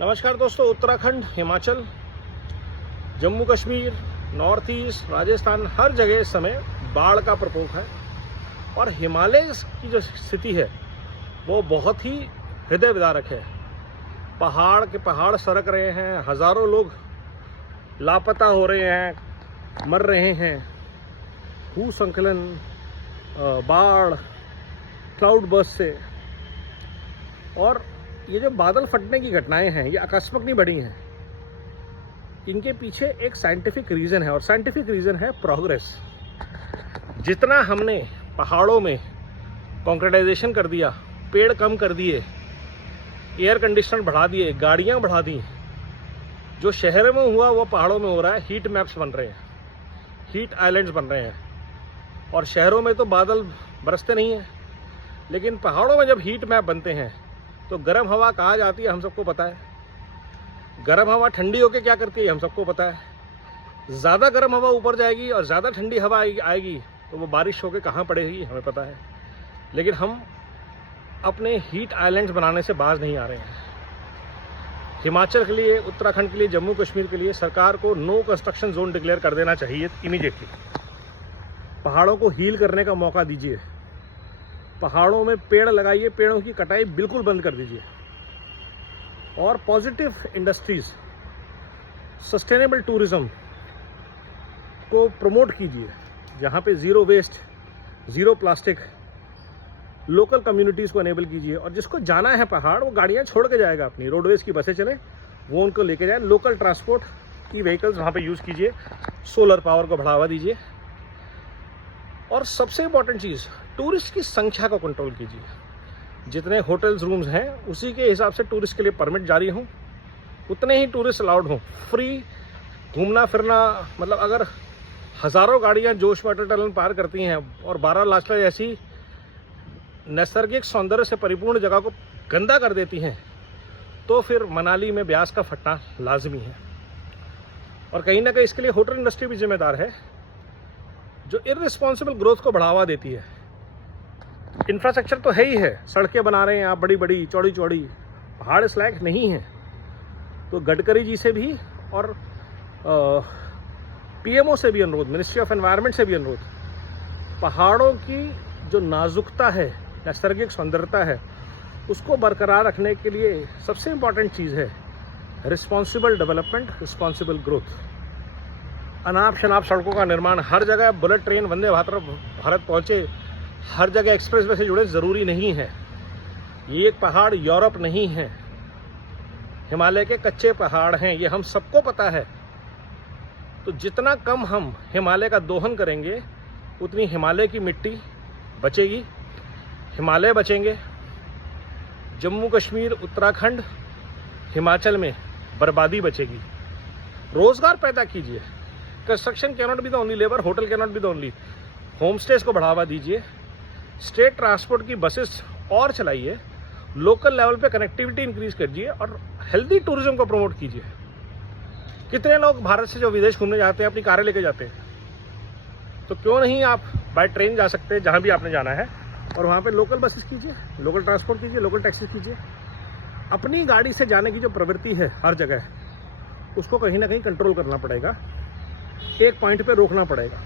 नमस्कार दोस्तों, Uttarakhand, Himachal, Jammu Kashmir, north east, Rajasthan, हर जगह इस समय बाढ़ का प्रकोप है। और हिमालय की जो स्थिति है वो बहुत ही हृदय विदारक है। पहाड़ के पहाड़ सरक रहे हैं, हज़ारों लोग लापता हो रहे हैं, मर रहे हैं। भूस्खलन, बाढ़, क्लाउड बर्स्ट से, और ये जो बादल फटने की घटनाएं हैं ये आकस्मिक नहीं बढ़ी हैं। इनके पीछे एक साइंटिफिक रीज़न है, और साइंटिफिक रीज़न है प्रोग्रेस। जितना हमने पहाड़ों में कंक्रीटाइजेशन कर दिया, पेड़ कम कर दिए, एयर कंडीशनर बढ़ा दिए, गाड़ियां बढ़ा दी, जो शहर में हुआ वो पहाड़ों में हो रहा है। हीट मैप्स बन रहे हैं, हीट आइलैंड्स बन रहे हैं। और शहरों में तो बादल बरसते नहीं हैं, लेकिन पहाड़ों में जब हीट मैप बनते हैं तो गर्म हवा कहाँ जाती है हम सबको पता है। गर्म हवा ठंडी होकर क्या करती है हम सबको पता है। ज़्यादा गर्म हवा ऊपर जाएगी और ज़्यादा ठंडी हवा आएगी तो वो बारिश होकर कहाँ पड़ेगी हमें पता है। लेकिन हम अपने हीट आइलैंड्स बनाने से बाज नहीं आ रहे हैं। हिमाचल के लिए, उत्तराखंड के लिए, जम्मू कश्मीर के लिए सरकार को नो कंस्ट्रक्शन जोन डिक्लेयर कर देना चाहिए इमीडिएटली। पहाड़ों को हील करने का मौका दीजिए। पहाड़ों में पेड़ लगाइए, पेड़ों की कटाई बिल्कुल बंद कर दीजिए। और पॉजिटिव इंडस्ट्रीज, सस्टेनेबल टूरिज्म को प्रमोट कीजिए, जहाँ पे zero waste, zero plastic, local communities को अनेबल कीजिए। और जिसको जाना है पहाड़ वो गाड़ियाँ छोड़ के जाएगा, अपनी रोडवेज़ की बसें चले, वो उनको लेके जाए। लोकल ट्रांसपोर्ट की व्हीकल्स वहाँ पे यूज़ कीजिए। सोलर पावर को बढ़ावा दीजिए। और सबसे इम्पॉर्टेंट चीज़, टूरिस्ट की संख्या को कंट्रोल कीजिए। जितने होटल्स, रूम्स हैं उसी के हिसाब से टूरिस्ट के लिए परमिट जारी हों, उतने ही टूरिस्ट अलाउड हों। फ्री घूमना फिरना, मतलब अगर हज़ारों गाड़ियां जोश वाटर टनल पार करती हैं और बारालाचा जैसी नैसर्गिक सौंदर्य से परिपूर्ण जगह को गंदा कर देती हैं, तो फिर मनाली में ब्यास का फटना लाजमी है। और कहीं ना कहीं इसके लिए होटल इंडस्ट्री भी जिम्मेदार है, जो इररिस्पॉन्सिबल ग्रोथ को बढ़ावा देती है। इंफ्रास्ट्रक्चर तो है ही है, सड़कें बना रहे हैं आप बड़ी बड़ी, चौड़ी चौड़ी, पहाड़ इस लायक नहीं है। तो गडकरी जी से भी और पीएमओ से भी अनुरोध, मिनिस्ट्री ऑफ एनवायरनमेंट से भी अनुरोध, पहाड़ों की जो नाजुकता है, नैसर्गिक सौंदर्यता है, उसको बरकरार रखने के लिए सबसे इम्पॉर्टेंट चीज़ है रिस्पॉन्सिबल डेवलपमेंट, रिस्पॉन्सिबल ग्रोथ। अनाप शनाप सड़कों का निर्माण, हर जगह बुलेट ट्रेन, वंदे भारत पहुँचे, हर जगह एक्सप्रेसवे से जुड़े ज़रूरी नहीं है। ये एक पहाड़ यूरोप नहीं है, हिमालय के कच्चे पहाड़ हैं, ये हम सबको पता है। तो जितना कम हम हिमालय का दोहन करेंगे उतनी हिमालय की मिट्टी बचेगी, हिमालय बचेंगे। जम्मू कश्मीर, उत्तराखंड, हिमाचल में बर्बादी बचेगी। रोज़गार पैदा कीजिए। Construction can not be the only labour, hotel can not be the only. Home stage को बढ़ावा दीजिए। स्टेट ट्रांसपोर्ट की बसेस और चलाइए। लोकल लेवल पे कनेक्टिविटी इंक्रीज कीजिए और हेल्दी टूरिज्म को प्रमोट कीजिए। कितने लोग भारत से जो विदेश घूमने जाते हैं अपनी कारें लेके जाते हैं, तो क्यों नहीं आप बाय ट्रेन जा सकते हैं जहाँ भी आपने जाना है, और वहाँ पे लोकल बसेस कीजिए, लोकल ट्रांसपोर्ट कीजिए, लोकल टैक्सी कीजिए। अपनी गाड़ी से जाने की जो प्रवृत्ति है हर जगह, उसको कहीं ना कहीं कंट्रोल करना पड़ेगा, एक पॉइंट पे रोकना पड़ेगा।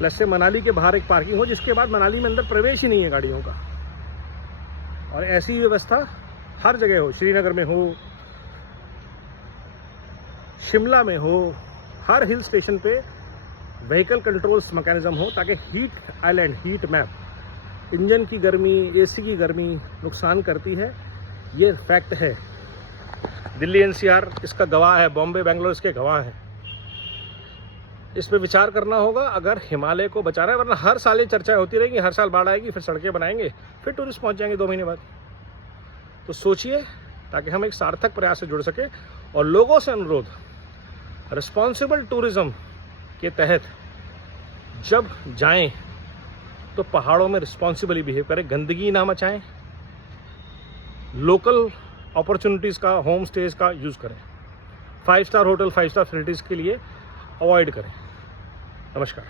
जैसे मनाली के बाहर एक पार्किंग हो, जिसके बाद मनाली में अंदर प्रवेश ही नहीं है गाड़ियों का। और ऐसी व्यवस्था हर जगह हो, श्रीनगर में हो, शिमला में हो, हर हिल स्टेशन पे व्हीकल कंट्रोल्स मैकेनिज्म हो, ताकि heat island, heat map, engine की गर्मी, एसी की गर्मी नुकसान करती है, ये फैक्ट है। दिल्ली एनसीआर इसका गवाह है, बॉम्बे बेंगलोर इसके गवाह हैं। इस पर विचार करना होगा अगर हिमालय को बचाना है, वरना हर साल ये चर्चाएं होती रहेंगी। हर साल बाढ़ आएगी, फिर सड़कें बनाएंगे, फिर टूरिस्ट पहुंच जाएंगे 2 महीने बाद। तो सोचिए, ताकि हम एक सार्थक प्रयास से जुड़ सके। और लोगों से अनुरोध, रिस्पॉन्सिबल टूरिज्म के तहत जब जाएं तो पहाड़ों में रिस्पॉन्सिबली बिहेव करें, गंदगी ना मचाएं, लोकल अपॉर्चुनिटीज़ का, होम स्टेज का यूज़ करें, 5 स्टार होटल, 5 स्टार फैसिलिटीज़ के लिए अवॉइड करें। नमस्कार।